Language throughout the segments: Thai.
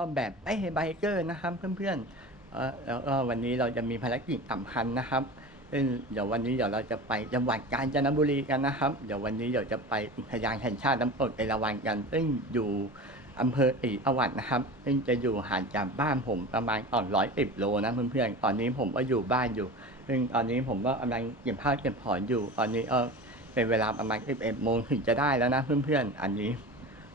วันนี้อบแบบไอ้ไบเกอร์นะครับเพื่อนๆเอ่อแล้วก็วันนี้เราจะมีภารกิจสำคัญนะครับซึ่งเดี๋ยววันนี้เดี๋ยวเราจะไปจังหวัดกาญจนบุรีกันนะครับ เดี๋ยววันนี้เดี๋ยวจะไปอุทยานแห่งชาติน้ำตกเอราวัณกัน ซึ่งอยู่อำเภอเอกอวัดนะครับ ซึ่งจะอยู่ห่างจากบ้านผมประมาณต่อร้อยสิบโลนะเพื่อนๆ ตอนนี้ผมก็อยู่บ้านอยู่ ซึ่งตอนนี้ผมก็กำลังเก็บผ้าเก็บผ่อนอยู่ ตอนนี้เออเป็นเวลาประมาณ11โมงถึงจะได้แล้วนะเพื่อนๆ อันนี้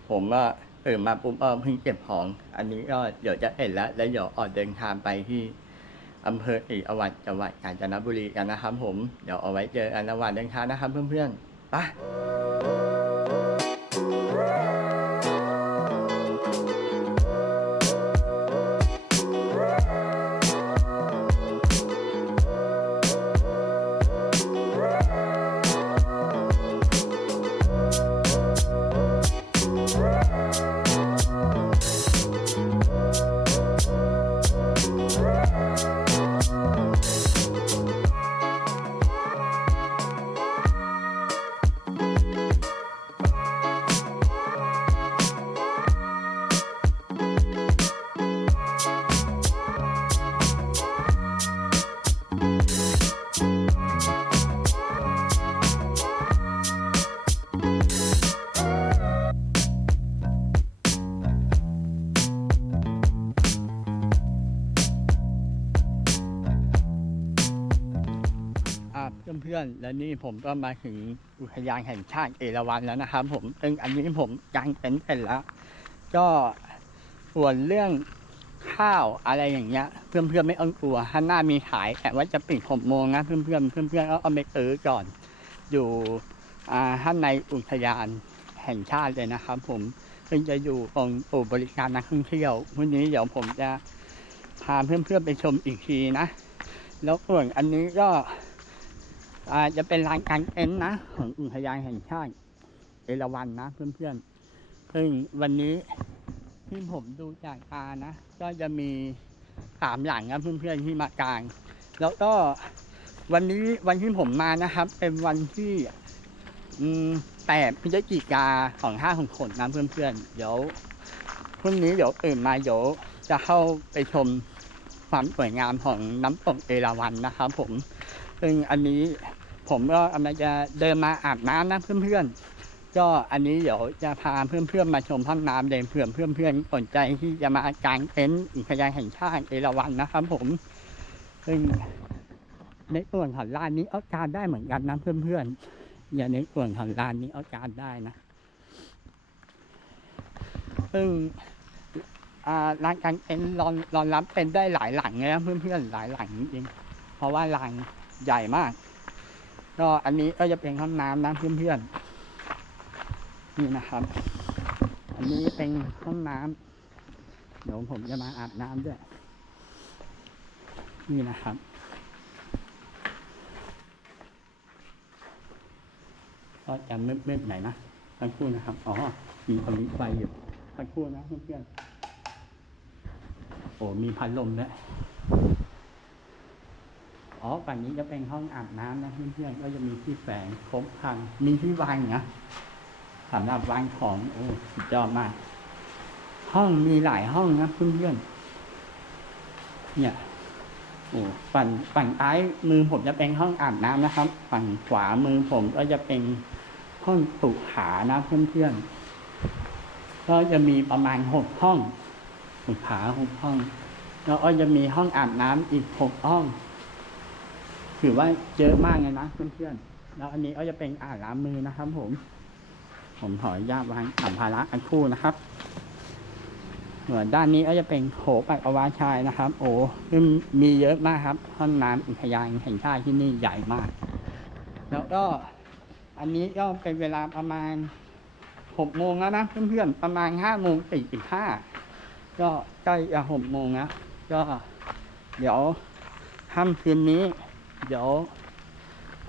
ผมก็ ตื่นมาปุ๊บเออเพิ่งเก็บของ อันนี้ก็เดี๋ยวจะเสร็จแล้ว แล้วเดี๋ยวออกเดินทางไปที่อำเภออีอวัดจังหวัดกาญจนบุรีกันนะครับผม เดี๋ยวเอาไว้เจอกันระหว่างเดินทางนะครับเพื่อนๆไป อนๆ แล้วนี่ผมก็มาถึงอุทยานแห่งชาติเอราวัณแล้วนะครับ ผมซึ่งอันนี้ผมกางเต็นท์เสร็จแล้ว ก็ส่วนเรื่องข้าวอะไรอย่างเงี้ย เพื่อนๆไม่ต้องกลัวข้างหน้ามีขายแต่ว่าจะปิดหกโมงนะเพื่อนๆเพื่อนๆก็เอาไปซื้อก่อน อยู่อ่าข้างในอุทยานแห่งชาติเลยนะครับ ผมซึ่งจะอยู่ตรงอู่บริการนักท่องเที่ยววันนี้เดี๋ยวผมจะพาเพื่อนๆไปชมอีกทีนะ แล้วส่วนอันนี้ก็ จะเป็นรานกางเต็นท์นะของอุทยานแห่งชาติเอราวัณนะเพื่อนๆซึ่งวันนี้ที่ผมดูจากตานะ ก็จะมีสามหลังนะเพื่อนๆที่มากาง แล้วก็วันนี้วันที่ผมมานะครับ เป็นวันที่แปดพฤศจิกาของห้าของขนนะเพื่อนๆเดี๋ยวพรุ่งนี้เดี๋ยวตื่นมาเดี๋ยวจะเข้าไปชมความสวยงามของน้ำตกเอราวัณนะครับผมซึ่งอันนี้ ผมก็กำลังจะเดินมาอาบน้ำนะเพื่อนๆ ก็อันนี้เดี๋ยวจะพาเพื่อนๆมาชมห้องน้ำเดินเพื่อนเพื่อนๆสนใจที่จะมากางเต็นท์อุทยานแห่งชาติเอราวัณนะครับ ผม ซึ่งในส่วนของร้านนี้เอาการได้เหมือนกันนะเพื่อนๆอย่าในส่วนของร้านนี้เอาการได้นะซึ่งร้านกางเต็นท์รองรองรับเป็นได้หลายหลังเลยนะเพื่อนๆหลายหลังจริงเพราะว่าลานใหญ่มาก ก็อันนี้ก็จะเป็นห้องน้ำนะเพื่อนๆนี่นะครับ อันนี้เป็นห้องน้ำเดี๋ยวผมจะมาอาบน้ำด้วย นี่นะครับก็จะมืดๆหน่อยนะสักครู่นะครับ อ๋อ มีคนมีไฟอยู่สักครู่นะเพื่อนๆโอ้มีพัดลมด้วย อ๋อฝั่งนี้จะเป็นห้องอาบน้ำนะเพื่อนๆก็จะมีที่แฝงครบครันมีที่วางนะสำหรับวางของโอ้สุดยอดมาก ห้องมีหลายห้องนะเพื่อนๆเนี่ยโอ้ฝั่งฝั่งซ้ายมือผมจะเป็นห้องอาบน้ำนะครับ ฝั่งขวามือผมก็จะเป็นห้องสุขานะเพื่อนๆก็จะมีประมาณหกห้องสุขาหกห้อง แล้วก็จะมีห้องอาบน้ำอีกหกห้อง ถือว่าเยอะมากเลยนะเพื่อนๆแล้วอันนี้ก็จะเป็นอ่างล้างมือนะครับ ผม ผมขออนุญาตวางสัมภาระอันคู่นะครับส่วนด้านนี้ก็จะเป็นโถปักอวาชายนะครับ โอ้ซึ่งมีเยอะมากครับห้องน้ำอุทยานแห่งชาติที่นี่ใหญ่มาก แล้วก็ อันนี้ก็เป็นเวลาประมาณหกโมงแล้วนะเพื่อนๆประมาณห้าโมงสี่สิบห้าก็ใกล้จะหกโมงนะก็ เดี๋ยวค่ำคืนนี้ เดี๋ยว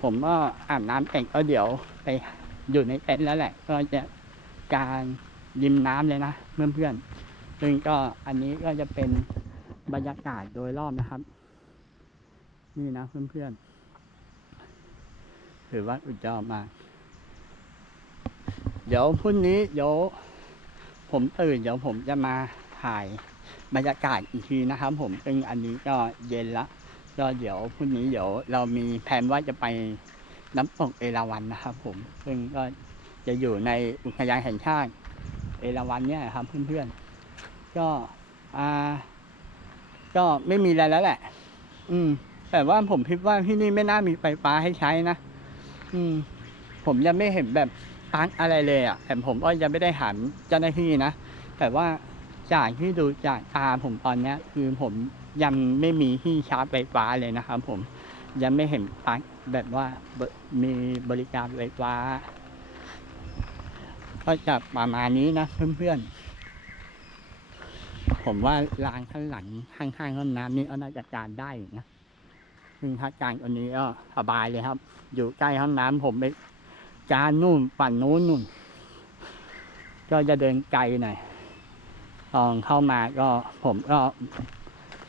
ผมก็อาบน้ำเสร็จก็เดี๋ยวไปอยู่ในเต็นท์แล้วแหละ ก็จะกางริมน้ำเลยนะเพื่อนๆซึ่งก็อันนี้ก็จะเป็นบรรยากาศโดยรอบนะครับ นี่นะเพื่อนๆถือว่าอุดยอดมากเดี๋ยวพรุ่งนี้เดี๋ยวผมตื่นเดี๋ยวผมจะมาถ่ายบรรยากาศอีกทีนะครับ ผมซึ่งอันนี้ก็เย็นละ ก็เดี๋ยวพรุ่งนี้เดี๋ยวเรามีแผนว่าจะไปน้ำตกเอราวัณนะครับ ผม ซึ่งก็จะอยู่ในอุทยานแห่งชาติ เอราวัณเนี่ยครับเพื่อนๆ ก็อ่า ก็ไม่มีอะไรแล้วแหละ อืม แต่ว่าผมคิดว่าที่นี่ไม่น่ามีไฟฟ้าให้ใช้นะ อืม ผมยังไม่เห็นแบบปลั๊กอะไรเลยอะ แต่ผมก็ยังไม่ได้ถามเจ้าหน้าที่นะ แต่ว่าจากที่ดูจากตาผมตอนเนี้ย คือผม ยังไม่มีที่ชาร์จไฟฟ้าเลยนะครับผมยังไม่เห็นปั๊กแบบว่ามีบริการไฟฟ้า ก็จะประมาณนี้นะเพื่อนๆ ผมว่าลานข้างหลังข้างๆห้องน้ำนี่ก็น่าจะการได้นะซึ่งถ้าการอันนี้ก็สบายเลยครับ อยู่ใกล้ห้องน้ำผมไปการนู่นฝั่งนู้นนู่น ก็จะเดินไกลหน่อยตอนเข้ามาก็ผมก็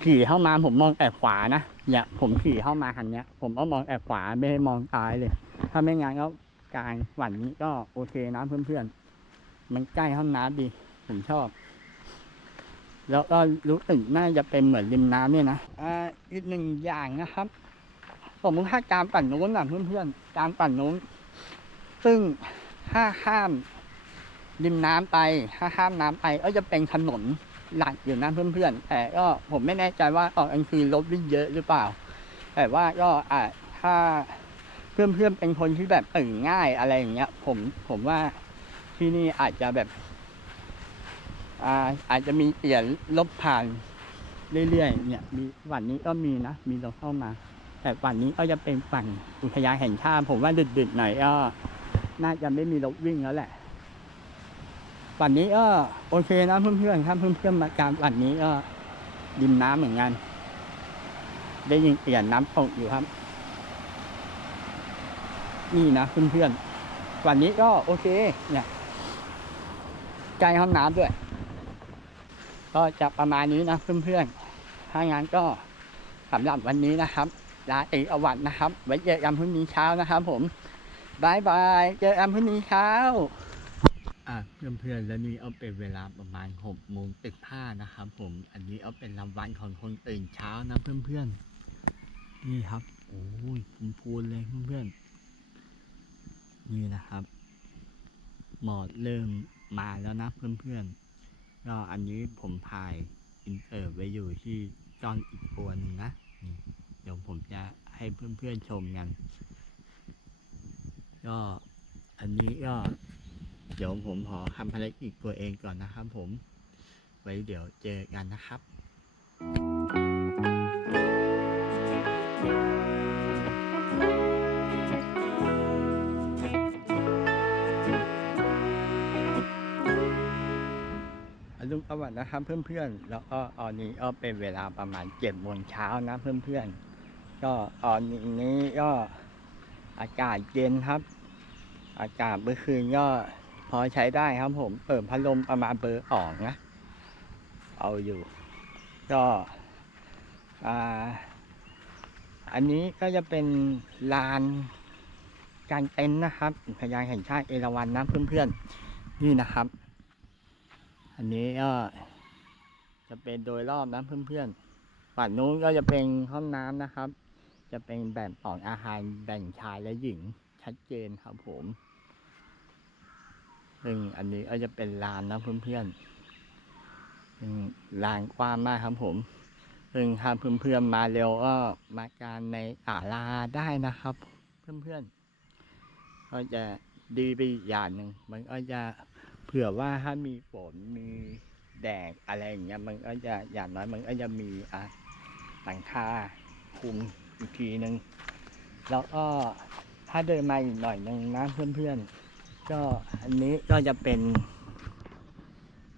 ขี่เข้ามาผมมองแต่ขวานะเนี่ยผมขี่เข้ามาคันเนี้ย ผมก็มองแต่ขวาไม่ได้มองซ้ายเลย ถ้าไม่งั้นก็กลางฝั่งนี้ก็โอเคนะเพื่อนๆ มันใกล้ห้องน้ำดี ผมชอบ แล้วก็รู้สึกน่าจะเป็นเหมือนริมน้ำเนี่ยนะอ่าอีกหนึ่งอย่างนะครับ ผมถ้าการปั่นนู้นน่ะเพื่อนๆ การปั่นนู้น ซึ่งถ้าข้ามริมน้ำไปถ้าข้ามน้ำไปก็จะเป็นถนน หลักอยู่นะเพื่อนๆแต่ก็ผมไม่แน่ใจว่าตอนกลางคืนรถวิ่งเยอะหรือเปล่า แต่ว่าก็อ่าถ้าเพื่อนๆเป็นคนที่แบบตื่นง่ายอะไรอย่างเงี้ย ผมผมว่าที่นี่อาจจะแบบอ่าอาจจะมีเปลี่ยนลบผ่านเรื่อยๆ เนี่ย มีฝั่งนี้ก็มีนะ มีรถเข้ามา แต่ฝั่งนี้ก็จะเป็นฝั่งอุทยานแห่งชาติผมว่าดึกๆหน่อยก็น่าจะไม่มีรถวิ่งแล้วแหละ ฝั่งนี้ก็โอเคนะเพื่อนๆครับเพื่อนๆมาการฝั่งนี้ก็ดิมน้ำเหมือนกัน ได้ยินเปลี่ยนน้ำตกอยู่ครับ นี่นะเพื่อนๆฝั่งนี้ก็โอเค เนี่ยใกล้ห้องน้ำด้วย ก็จะประมาณนี้นะเพื่อนๆถ้างั้นก็สำหรับวันนี้นะครับลาเอกอวัตนะครับ ไว้เจอกันพรุ่งนี้เช้านะครับผมบายบาย เจอกันพรุ่งนี้เช้า อะเพื่อนๆแล้วนี่เอาเป็นเวลาประมาณหกโมงติดห้านะครับผม อันนี้เอาเป็นรางวัลของคนตื่นเช้านะเพื่อนๆ นี่ครับ โอ้ยพูนพูนเลยเพื่อนๆ นี่นะครับ หมอดเริ่มมาแล้วนะเพื่อนๆก็อันนี้ผมถ่ายอินเสิร์ตไว้อยู่ที่จอนอีกตัวหนึงนะนเดี๋ยวผมจะให้เพื่อนๆชมกัน ก็อันนี้ก็ เดี๋ยวผมขอทำภารกิจตัวเองก่อนนะครับผม ไว้เดี๋ยวเจอกันนะครับ อรุณสวัสดิ์นะครับเพื่อนๆ แล้วก็ตอนนี้ก็เป็นเวลาประมาณเจ็ดโมงเช้านะเพื่อนๆ ก็ตอนนี้ก็อากาศเย็นครับ อากาศเมื่อคืนก็ อใช้ได้ครับผม เปิดพัดลมประมาณเบอร์สองนะ เอาอยู่ ก็ อ่า อันนี้ก็จะเป็นลานกางเต็นท์นะครับอุทยานแห่งชาติเอราวัณนะเพื่อนๆ นี่นะครับ อันนี้ก็จะเป็นโดยรอบนะเพื่อนๆฝั่งนู้นก็จะเป็นห้องน้ำนะครับ จะเป็นแบ่งของอาหารแบ่งชายและหญิงชัดเจนครับผม ซึ่งอันนี้ก็จะเป็นลานนะเพื่อนๆซึ่งลานกว้างมากครับผม ซึ่งถ้าเพื่อนๆมาเร็วก็มาการในอาลาได้นะครับ เพื่อนๆก็จะดีไปอีกอย่างหนึ่งมันก็จะเผื่อว่าถ้ามีฝนมีแดดอะไรอย่างเงี้ยมันก็จะอย่างน้อยมันก็จะมีอะหลังคาคุมอีกทีหนึ่งแล้วก็ถ้าเดินมาอีกหน่อยหนึ่งนะเพื่อนๆ ก็อันนี้ก็จะเป็น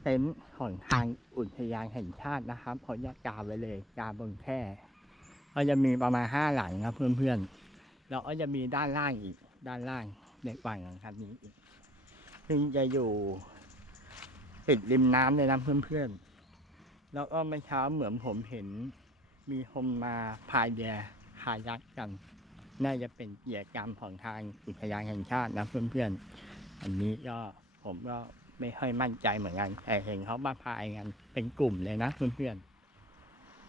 เต็นท์ของทางอุทยานแห่งชาตินะครับเขาจะกาไว้เลยกาบนแค่ก็จะมีประมาณห้าหลังครับเพื่อนๆแล้วก็จะมีด้านล่างอีกด้านล่างในฝั่งของคันนี้อีกซึ่งจะอยู่ติดริมน้ำเลยนะเพื่อนๆ แล้วก็เมื่อเช้าเหมือนผมเห็น มีคนมาพายเรือคายักกัน น่าจะเป็นกิจกรรมของทางอุทยานแห่งชาตินะเพื่อนๆ อันนี้ก็ผมก็ไม่ค่อยมั่นใจเหมือนกันแต่เห็นเขามาพายกันเป็นกลุ่มเลยนะเพื่อน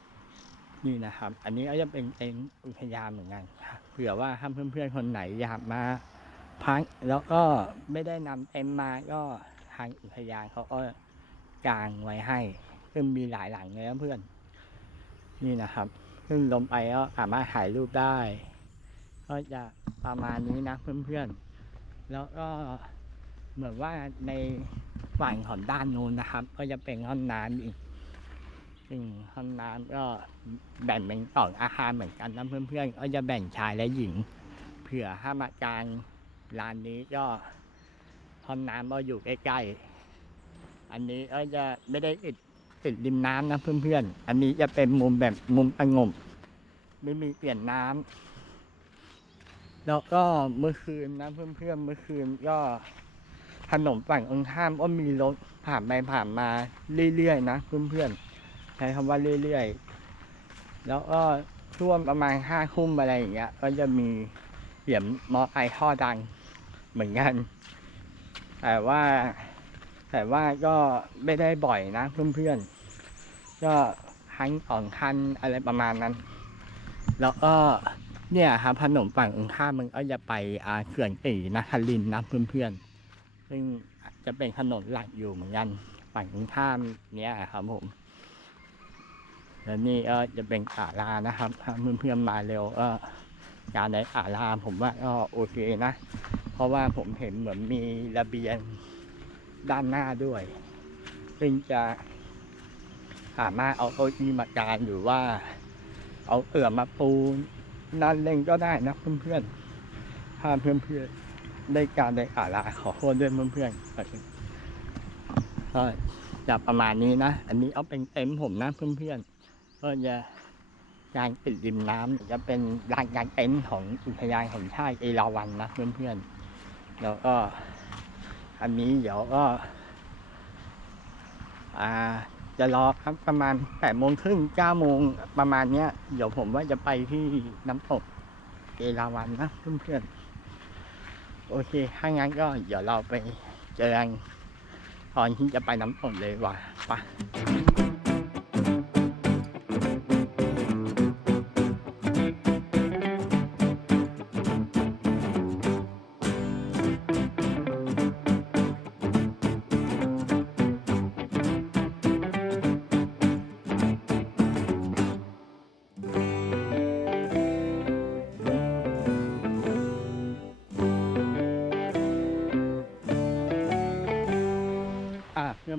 ๆนี่นะครับ อันนี้ก็จะเป็นเต็นท์อุทยานเหมือนกันเผื่อว่าถ้าเพื่อนๆคนไหนอยากมาพักแล้วก็ไม่ได้นำเต็นมาก็ทางอุทยานเขาก็กางไว้ให้ ซึ่งมีหลายหลังเลยนะเพื่อน นี่นะครับ ซึ่งลงไปก็สามารถถ่ายรูปได้ ก็จะประมาณนี้นะเพื่อนๆ แล้วก็ เหมือนว่าในฝั่งของด้านนู้นนะครับ ก็จะเป็นห้องน้ำอีกซึ่งห้องน้ำก็แบ่งเป็นสองอาคารเหมือนกันนะเพื่อนๆก็จะแบ่งชายและหญิง เผื่อถ้ามากลางลานนี้ก็ห้องน้ำก็อยู่ใกล้ๆอันนี้ก็จะไม่ได้ติดติดริมน้ำนะเพื่อนๆ อันนี้จะเป็นมุมแบบมุมสงบไม่มีเปลี่ยนน้ำแล้วก็เมื่อคืนนะเพื่อนๆเมื่อคืนก็ ถนนฝั่งองข้ามก็มีรถผ่านไปผ่านมาเรื่อยๆนะเพื่อนๆใช้คำว่าเรื่อยๆ แล้วก็ช่วงประมาณห้าทุ่มอะไรอย่างเงี้ย ก็จะมีเสียงมอไซค์ท่อดังเหมือนกัน แต่ว่าแต่ว่าก็ไม่ได้บ่อยนะเพื่อนๆ ก็ครั้งสองคันอะไรประมาณนั้น แล้วก็เนี่ยครับถนนฝั่งองข้ามมันก็จะไปเขื่อนตีนะครินนะเพื่อนๆ ซึ่งจะเป็นถนนหลักอยู่เหมือนกันฝั่งองข้ามเนี้ยครับผม แล้วนี่ก็จะเป็นอาลานะครับถ้าเพื่อนๆมาเร็วก็การในอาลาผมว่าก็โอเคนะ เพราะว่าผมเห็นเหมือนมีระเบียงด้านหน้าด้วย ซึ่งจะสามารถเอาเก้าอี้มากางหรือว่า เอาเอื่อมาปูนั่นเล่นก็ได้นะเพื่อนๆถ้าเพื่อนๆ ได้การได้อ่าละขอโทษด้วยเพื่อนๆก็จะประมาณนี้นะ อันนี้เอาเป็นเต็มผมนะเพื่อนๆก็จะยางติดริมน้ำจะเป็นลานกางเต็นท์ของอุทยานแห่งชาติเอราวัณนะเพื่อนๆแล้วก็อันนี้เดี๋ยวก็อ่าจะรอครับประมาณแปดโมงครึ่งเก้าโมงประมาณเนี้ย เดี๋ยวผมว่าจะไปที่น้ำตกเอราวันนะเพื่อนๆ โอเค ถ้างั้นก็เดี๋ยวเราไปเจอกันตอนที่จะไปน้ำตกเลยว่ะไป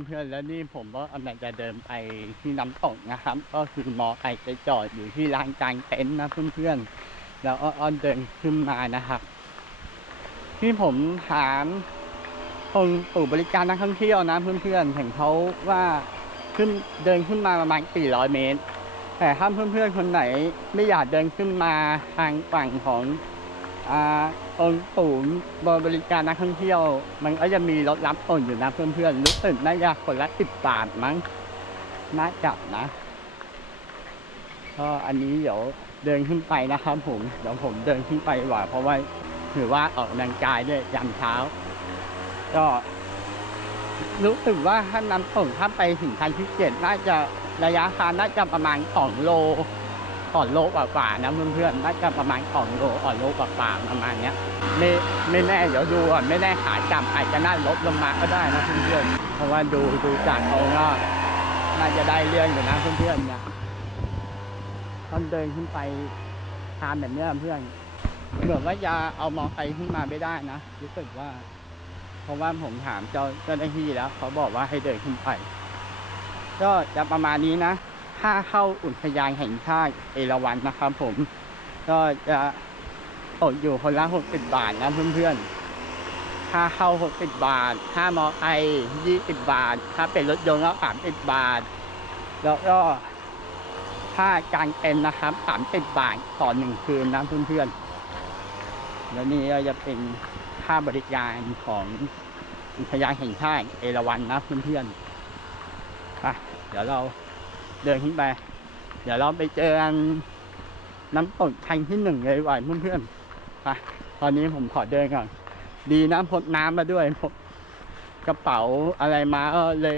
เพื่อนๆ แล้วนี่ผมก็กำลังจะเดินไปที่น้ำตกนะครับ ก็คือมอไอจะจอดอยู่ที่ลานกลางเต็นท์นะเพื่อนๆ แล้วอ้อนเดินขึ้นมานะครับ ที่ผมถามคนตู่บริการนักท่องเที่ยวนะเพื่อนๆเห็นเขาว่าขึ้นเดินขึ้นมาประมาณ 400 เมตร แต่ถ้าเพื่อนๆ คนไหนไม่อยากเดินขึ้นมาทางฝั่งของอ่า องค์ปู่บริการนักท่องเที่ยว มันก็จะมีรถรับส่งอยู่นะเพื่อนๆรู้สึกน่าจะคนละสิบบาทมั้งน่าจับนะก็อันนี้เดี๋ยวเดินขึ้นไปนะครับผมเดี๋ยวผมเดินขึ้นไปว่าเพราะว่าถือว่าออกกำลังกายด้วยยามเช้า ก็ รู้สึกว่าถ้านำส่งถ้าไปถึงคันที่เจ็ดน่าจะระยะทางน่าจะประมาณสองโล สองโลกว่าๆนะเพื่อนๆน่าจะประมาณสองโลสองโลกว่าๆประมาณเนี้ยไม่ไม่แน่เดี๋ยวดูก่อนไม่แน่ขากลับอาจจะน่าลดลงมาก็ได้นะเพื่อนๆเพราะว่าดูดูจากเขาก็น่าจะได้เรื่องอยู่นะเพื่อนๆเนี่ยต้องเดินขึ้นไปทานแบบเนี้ยเพื่อนเหมือนว่าจะเอามอไซค์ขึ้นมาไม่ได้นะรู้สึกว่า เพราะว่าผมถามเจ้าเจ้าหน้าที่แล้ว เขาบอกว่าให้เดินขึ้นไป ก็จะประมาณนี้นะ ถ้าเข้าอุทยานแห่งชาติเอราวัณนะครับผม ก็จะตกอยู่คนละหกสิบบาทนะเพื่อนๆ ค่าเข้าหกสิบบาท ค่ามอไอยี่สิบบาท ถ้าเป็นรถยนต์ก็สามสิบบาท แล้วก็ค่ากางเต็นนะครับสามสิบบาทต่อหนึ่งคืนนะเพื่อนๆ แล้วนี่ก็จะเป็นค่าบริการของอุทยานแห่งชาติเอราวัณนะเพื่อนๆ ไปเดี๋ยวเรา เดินขึ้นไป เดี๋ยวเราไปเจอกันน้ำตกทางที่หนึ่งเลยว่ะเพื่อนๆไปตอนนี้ผมขอเดินก่อน ดีนะพดน้ำมาด้วยกระเป๋าอะไรมาก็เลย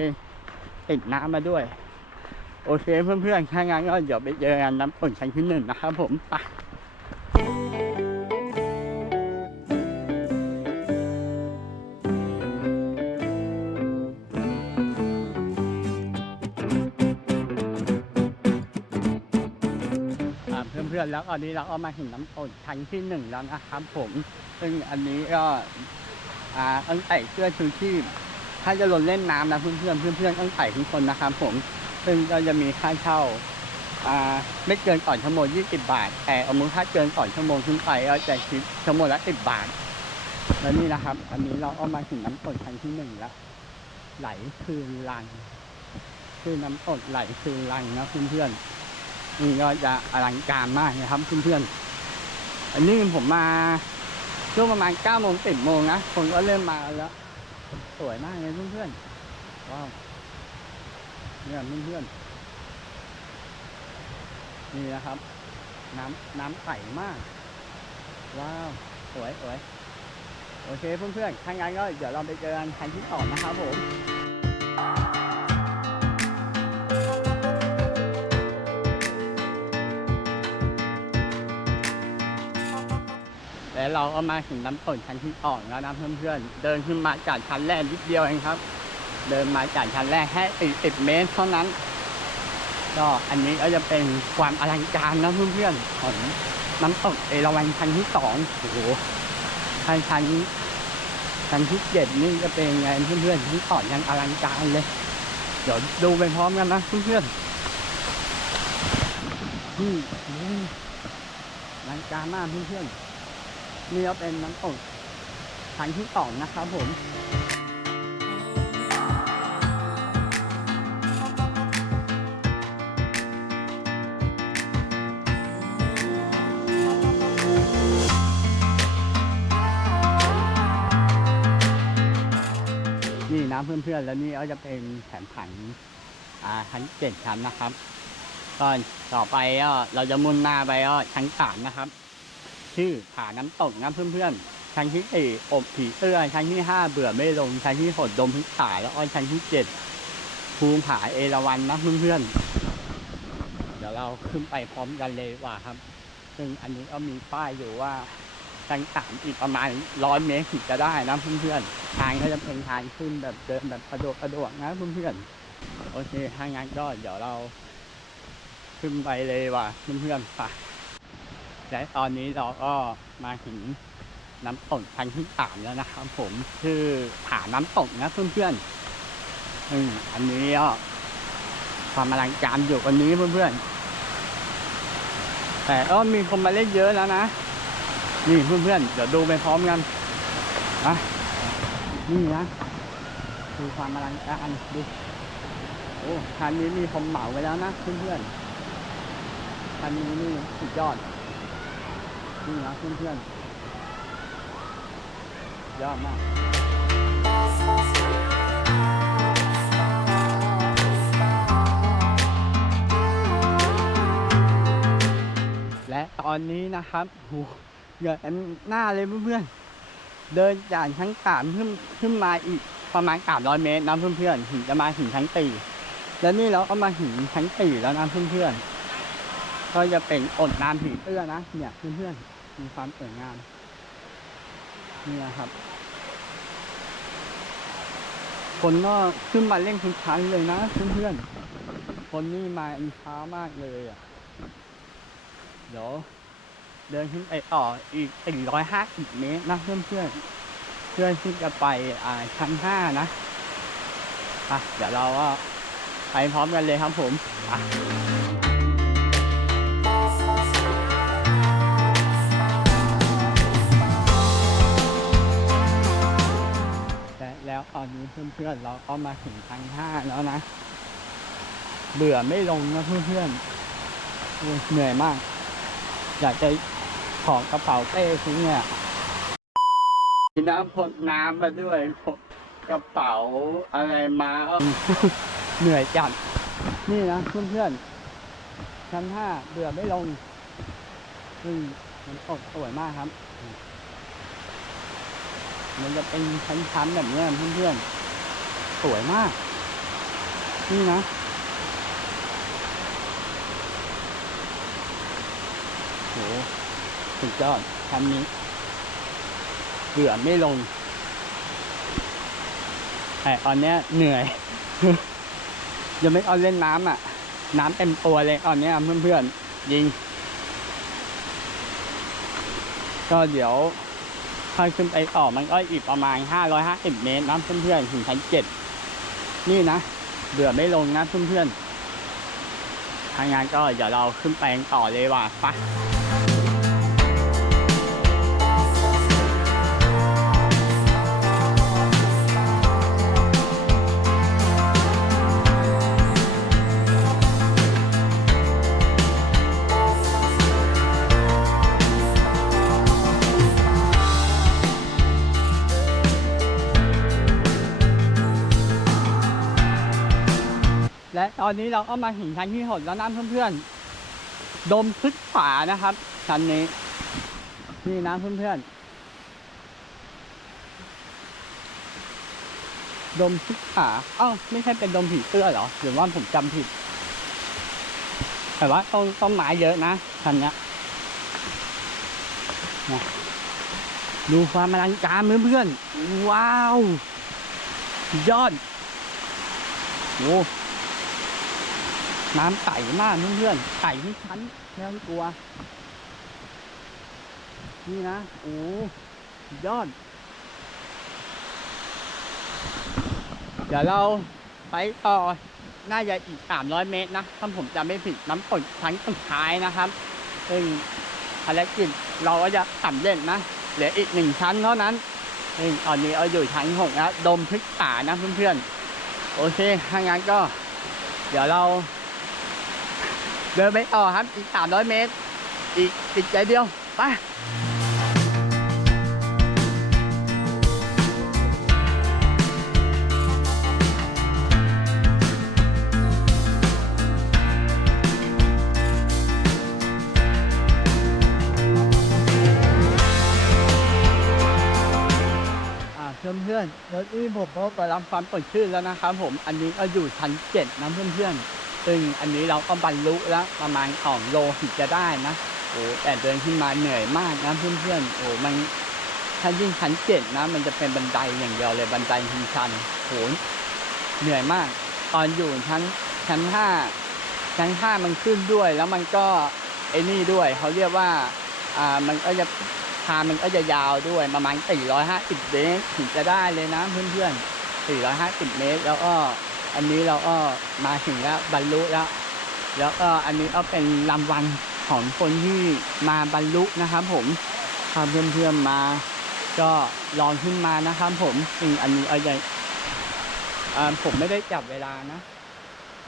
ติดน้ำมาด้วย โอเคเพื่อนๆถ้างั้นก็เดี๋ยวไปเจอกันน้ำฝนชั้นที่หนึ่งนะครับผมไป อ่าเพื่อนแล้วตอนนี้เราก็มาถึงน้ำตกชั้นที่หนึ่งแล้วนะครับผมซึ่งอันนี้ก็อ่าต้องใส่เสื้อชูชีพถ้าจะลงเล่นน้ำนะเพื่อนๆเพื่อนๆต้องใส่ทุกคนนะครับผมซึ่งก็จะมีค่าเช่าอ่าไม่เกินต่อชั่วโมง20บาท แต่เอามือถ้าเกินต่อชั่วโมงขึ้นไปก็จะคิดชั่วโมงละ10บาทแล้วนี่นะครับ อันนี้เราก็มาถึงน้ำตกชั้นที่หนึ่งแล้ว ไหลคืนลัง คือน้ำตกไหลคืนลังนะเพื่อนๆนี่ นี่ก็จะอลังการมากนะครับเพื่อนๆอันนี้ผมมาช่วงประมาณ9โมง10โมงนะคนก็เริ่มมาแล้ว สวยมากเลยเพื่อนๆว้าวเนี่ยเพื่อนๆนี่นะครับ น้ำน้ำใสมาก ว้าวสวยสวยโอเคเพื่อนๆถ้างั้นก็เดี๋ยวเราไปเจอกันคันที่ต่อนะครับผม และเราก็มาถึงน้ำตกชั้นที่สองแล้วนะเพื่อนๆ เดินขึ้นมาจากชั้นแรกนิดเดียวเองครับ เดินมาจากชั้นแรกแค่40เมตรเท่านั้น ก็อันนี้ก็จะเป็นความอลังการนะเพื่อนๆของน้ำตกเอราวัณชั้นที่สองโอ้โหชั้นชั้นชั้นที่เจ็ดนี่จะเป็นไงเพื่อนๆที่ต่อยังอลังการเลย เดี๋ยวดูไปพร้อมกันนะเพื่อนๆนี่นี่อลังการมากเพื่อนๆ นี่ก็เป็นน้ำตกชั้นที่สองนะครับผมนี่นะเพื่อนๆ แล้วนี่ก็จะเป็นแผนผังอ่าชั้นเจ็ดชั้นนะครับ ตอนต่อไปก็เราจะมุ่งหน้าไปก็ชั้นสามนะครับ ชื่อผาน้ำตกนะเพื่อนๆ ชั้นที่สี่อบผีเสื้อชั้นที่ห้าเบื่อไม่ลง ชั้นที่หกดมพิษาแล้วก็ชั้นที่เจ็ดภูผาเอราวันนะเพื่อนๆ เดี๋ยวเราขึ้นไปพร้อมกันเลยว่าครับ ซึ่งอันนี้ก็มีป้ายอยู่ว่าชั้นสามอีกประมาณร้อยเมตรถึงจะได้นะเพื่อนๆ ทางก็จะเป็นทางขึ้นแบบเดินแบบสะโดวกสะโดวกนะเพื่อนๆ โอเคถ้างั้นก็เดี๋ยวเราขึ้นไปเลยว่ะเพื่อนๆไป และตอนนี้เราก็มาถึงน้ำตกชั้นที่สามแล้วนะครับผมชื่อผาน้ำตกนะเพื่อนๆอืมอันนี้ก็ความอลังการอยู่วันนี้เพื่อนๆ แต่ก็มีคนมาเล่นเยอะแล้วนะ นี่เพื่อนๆ เดี๋ยวดูไปพร้อมกันนะนี่นะดูความอลังการดูโอ้คันนี้มีผมเหมาไปแล้วนะเพื่อนๆคันนี้นี่สุดยอด นี่นะเพื่อนๆยอดมากและตอนนี้นะครับโหเหยื่อหน้าเลยเพื่อนๆ เดินจากชั้นสามขึ้นขึ้นมาอีกประมาณสามร้อยเมตรนะเพื่อนๆถึงจะมาถึงชั้นสี่แล้วนี่เราก็มาถึงชั้นสี่แล้วนะเพื่อนๆ ก็จะเป็นอดน้ำผีเสื้อนะเนี่ยเพื่อนๆ มีความสวยงามนี่นะครับ คนก็ขึ้นมาเล่นทุกชั้นเลยนะเพื่อนๆคนนี่มาอินช้ามากเลยอะ เดี๋ยวเดินขึ้นไปต่ออีก450เมตรนะเพื่อนๆเพื่อนที่จะไปอ่าชั้น5นะอะเดี๋ยวเราก็ไปพร้อมกันเลยครับผมอะ และแล้วตอนนี้เพื่อนๆเราก็มาถึงทางห้าแล้วนะ เบื่อไม่ลงนะเพื่อนๆโอ้ยเหนื่อยมาก อยากจะขอกระเป๋าเป้ทิ้งเนี่ยมีน้ำพดน้ำมาด้วยพกกระเป๋าอะไรมาก็เหนื่อยจัดนี่นะเพื่อนๆชั้นห้าเบื่อไม่ลงซึ่งมันตกสวยมากครับ มันจะเป็นชั้นๆแบบนี้เพื่อนๆ สวยมาก นี่นะ โห สุดยอดคันนี้เบื่อไม่ลงแต่ตอนเนี้ยเหนื่อย ยังไม่เอาเล่นน้ำอะ น้ำเต็มตัวเลยตอนเนี้ยเพื่อนๆยิง ก็เดี๋ยว ถ้าขึ้นไปต่อมันก็อีกประมาณ 550 เมตรนะเพื่อนๆถึงชั้นเจ็ดนี่นะเบื่อไม่ลงนะเพื่อนๆทางงานก็เดี๋ยวเราขึ้นไปต่อเลยว่ะไป ตอนนี้เราก็มาถึงชั้นที่หกแล้วนะเพื่อนๆ ดมพฤกษานะครับชั้นนี้ นี่นะเพื่อนๆ ดมพฤกษาเอ้าไม่ใช่เป็นดมผีเสื้อเหรอหรือว่าผมจำผิด แต่ว่าต้นต้นไม้เยอะนะชั้นเนี้ยดูความอลังการเพื่อนๆ ว้าว ยอด โอ้ น้ำใสมากเพื่อนๆใสที่ชั้นไม่ต้องกลัว นี่นะ โอ้ยอด เดี๋ยวเราไปต่อ น่าจะอีก 300 เมตรนะ ถ้าผมจำไม่ผิดน้ำตกชั้นสุดท้ายนะครับซึ่งภารกิจเราก็จะสำเร็จนะ เหลืออีกหนึ่งชั้นเท่านั้นซึ่งตอนนี้เราอยู่ชั้นหกแล้ว ดมพฤกษานะเพื่อนๆ โอเค ถ้างั้นก็ เดี๋ยวเรา เดินไปต่อครับ อีก 300 เมตร อีกติดใจเดียว ไปอ่าเพื่อนเพื่อนๆแล้วนี่ผมก็ไปรับความสดชื่นแล้วนะครับผม อันนี้ก็อยู่ชั้นเจ็ดนะเพื่อนเพื่อนๆ ซึ่งอันนี้เราก็บรรลุแล้วประมาณสองโลถึงจะได้นะโอ้แต่เดินขึ้นมาเหนื่อยมากนะเพื่อนๆโอ้มันถ้ายิ่งชั้นเจ็ดนะ มันจะเป็นบันไดอย่างเดียวเลยบันไดชันโหเหนื่อยมาก ตอนอยู่ชั้นชั้นห้าชั้นห้ามันขึ้นด้วย แล้วมันก็ไอ้นี่ด้วยเขาเรียกว่าอ่ามันก็จะทางมันก็จะยาวด้วยประมาณ450เมตรถึงจะได้เลยนะเพื่อนๆ450เมตร แล้วก็ อันนี้เราก็มาถึงแล้วบรรลุแล้ว แล้วก็อันนี้ก็เป็นรางวัลของคนที่มาบรรลุนะครับ ผมถ้าเพื่อนๆมา ก็ลองขึ้นมานะครับผมซึ่อันนี้อาใหญ่ผมไม่ได้จับเวลานะ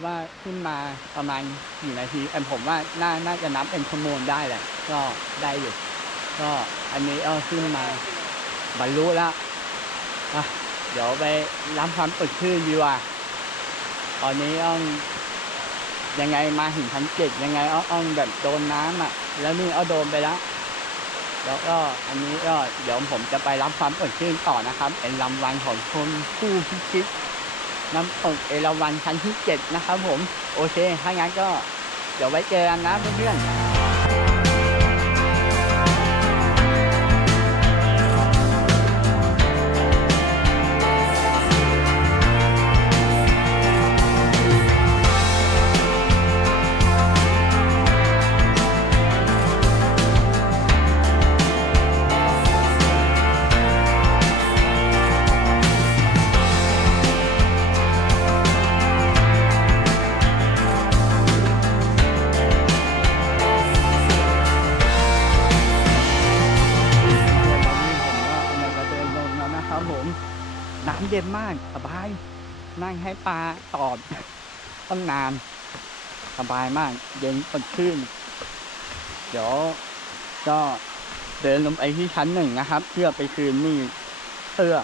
ว่าขึ้นมาประมาณกี่นาทีแต่ผมว่าน่าน่าจะนับเป็นชั่วโมงได้แหละ ก็ได้อยู่ ก็อันนี้เอาขึ้นมาบรรลุแล้วอะเดี๋ยวไปรับความสดชื่นดีกว่า ตอนนี้อ้องยังไงมาถึงชั้นเจ็ดยังไงอ้องอ้องแบบโดนน้ำอะ แล้วนี่เอาโดนไปแล้วแล้วก็อันนี้ก็เดี๋ยวผมจะไปรับความสดชื่นต่อนะครับ เป็นรางวัลของคนผู้พิชิตน้ำตกเอราวัณชั้นที่เจ็ดนะครับผม โอเค ถ้างั้นก็เดี๋ยวไว้เจอกันนะเพื่อนๆ นั่งให้ปลาตอบตั้งนาน สบายมาก เย็นสดชื่น เดี๋ยวก็เดินลงไปที่ชั้นหนึ่งนะครับ เพื่อไปคืนนี่เสื้อ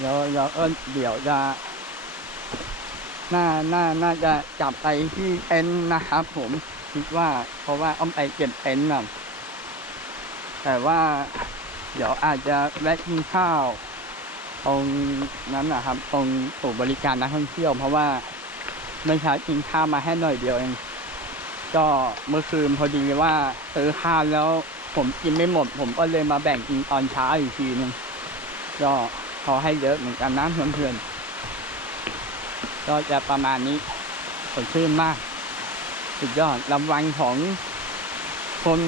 แล้วแล้วเดี๋ยวจะน่าน่าน่าจะจับไปที่เต็นนะครับผมคิดว่าเพราะว่าอ้อมไปเก็บเต็นน่ะแต่ว่า เดี๋ยวอาจจะแวะกินข้าว ตรงนั้นนะครับ ตรงศูนย์บริการนักท่องเที่ยว เพราะว่าเมื่อเช้ากินข้าวมาแค่หน่อยเดียวเองก็เมื่อคืนพอดีว่าซื้อข้าวแล้วผมกินไม่หมด ผมก็เลยมาแบ่งกินตอนเช้าอีกทีนึงก็เขาให้เยอะเหมือนกันนะเพื่อนๆก็จะประมาณนี้สดชื่นมาก สุดยอดรางวัลของคน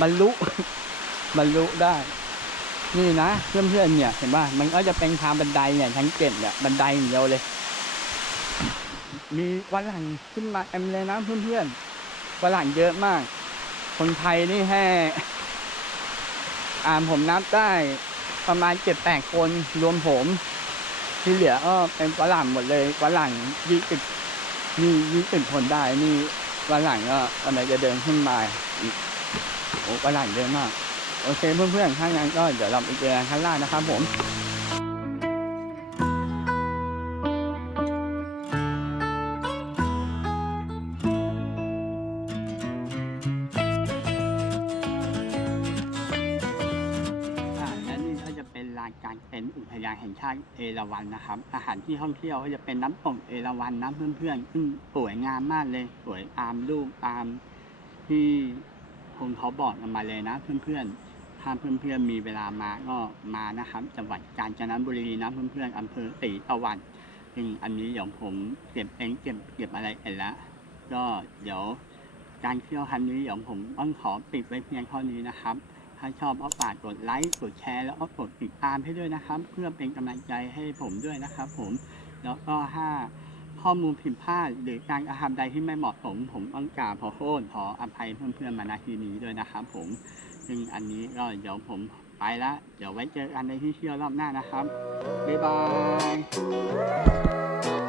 บรรลุบรรลุได้ นี่นะเพื่อนๆเนี่ยเห็นป่ะมันก็จะเป็นทางบันไดเนี่ยทั้งเจ็ดเนี่ยบันไดอย่างเดียวเลย มีฝรั่งขึ้นมาเต็มเลยนะเพื่อนๆฝรั่งเยอะมาก คนไทยนี่แค่อ่านผมนับได้ประมาณเจ็ดแปดคนรวมผมที่เหลือก็เป็นฝรั่งหมดเลยฝรั่งยี่สิบมียี่สิบคนได้นี่ฝรั่งก็กำลังจะเดินขึ้นมาอีกโอ้ฝรั่งเยอะมาก โอเคเพื่อนๆถ้างั้นก็เดี๋ยวเราไปเจอกันข้างล่างนะครับผมอาและนี่ก็จะเป็นลานการเต็นอุทยานแห่งชาติเอราวัณนะครับ อาหารที่ท่องเที่ยวก็จะเป็นน้ำตกเอราวัณนะเพื่อนๆซึ่งสวยงามมากเลย สวยตามรูปตามที่คนเขาบอกกันมาเลยนะเพื่อนๆ ถ้าเพื่อนๆมีเวลามาก็มานะครับจังหวัดกาญจนบุรีนะเพื่อนๆอำเภอศรีตะวันซึ่งอันนี้เดี๋ยวผมเก็บเองเก็บเก็บอะไรเองแล้วก็เดี๋ยวการเที่ยวครั้งนี้เดี๋ยวผมต้องขอปิดไว้เพียงเท่านี้นะครับ ถ้าชอบก็ฝากกดไลค์กดแชร์แล้วก็กดติดตามให้ด้วยนะครับ เพื่อเป็นกำลังใจให้ผมด้วยนะครับ ผมแล้วก็ถ้าข้อมูลผิดพลาดหรือการกระทำใดที่ไม่เหมาะสม ผมต้องกราบขอโทษขออภัยเพื่อนๆมาณที่นี้ด้วยนะครับ ผมึ่งอันนี้ก็เดี๋ยวผมไปแล้วเดี๋ยวไว้เจอกันในที่เที่ยวรอบหน้านะครับ บ๊ายบาย